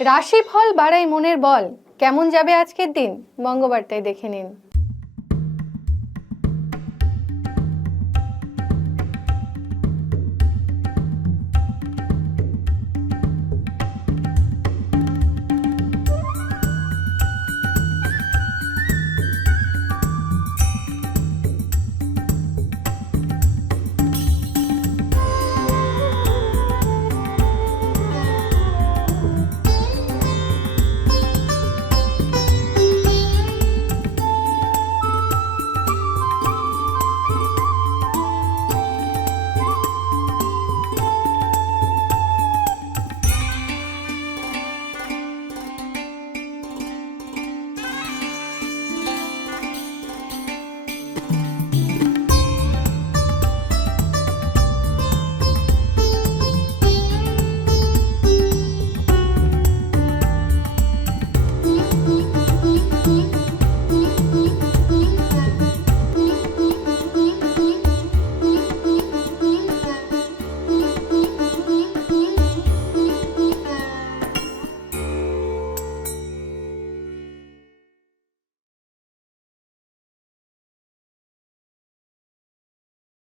রাশিফল বাড়াই মনের বল। কেমন যাবে আজকের দিন? বঙ্গবার্তায় দেখে নিন।